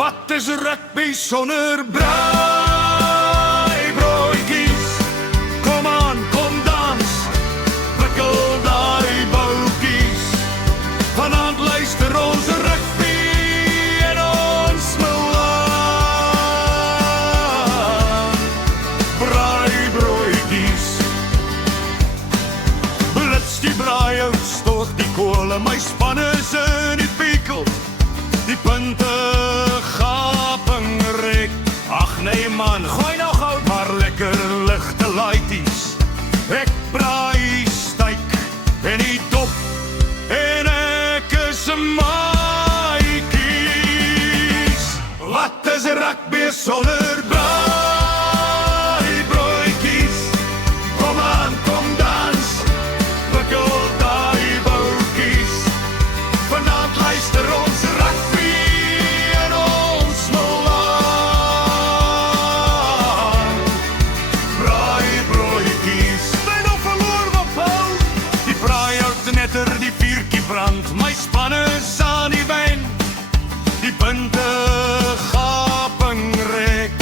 Wat is rugby sonder braaibroodjies? Kom aan, kom dans, wikkel daai boutjies. Vanaand luister ons rugby en ons smil aan. Braaibroodjies. Blits die braai uit, stort die kool en my span is in die piekel. Die punte gaping rek. Ag nee man, gooi nou goud, maar lekker ligte laities. Ek braai styk en die dop en ek is 'n maatjies. Wat is rugby sonder braaibroodjies? Kom aan, kom dans, wikkel daai boutjies. Vanaand luister ons rugby en ons smil aan. Braaibroodjies. Bly nou verloor wat Paul. Die braai hout netter, die vuurtjie brand. My span is aan die wyn. Die punte gaping rek.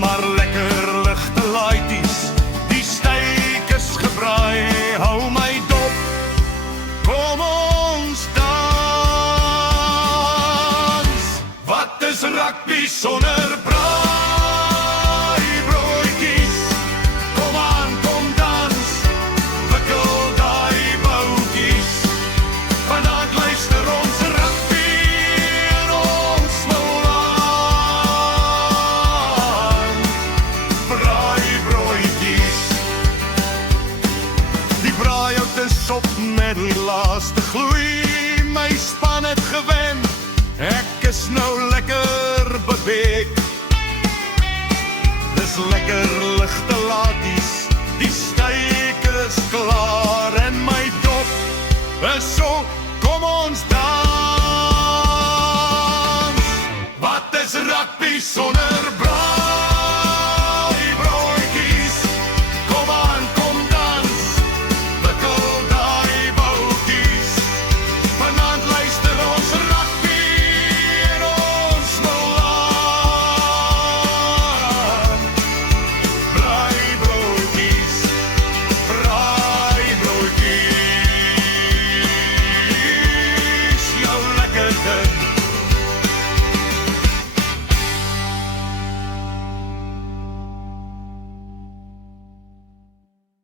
Maar lekker ligte laities. Die steak is gebraai. Hou my dop. Kom ons dans. Wat is rugby sonder braaibroodjies? Kom aan, kom dans, wikkel daai boutjies. Vanaand luister ons rugby en ons smil aan. Braaibroodjies. Die braaihout is op met die laaste gloei. My span het gewen. Ek is nou lekker beweeg. Dis lekker ligte laaties. Die steak is klaar en my dop is so, kom ons dans. Wat is rugby sonder